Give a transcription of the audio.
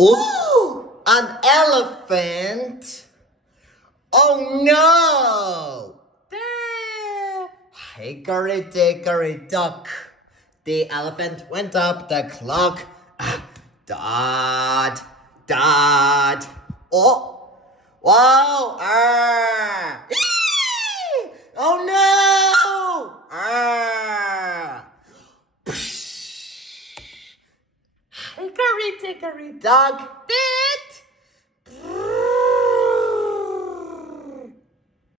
Ooh, an elephant. Oh no! Hickory dickory dock. The elephant went up the clock. Dot, dot. Oh, wow! Oh no! Hickory dickory dock.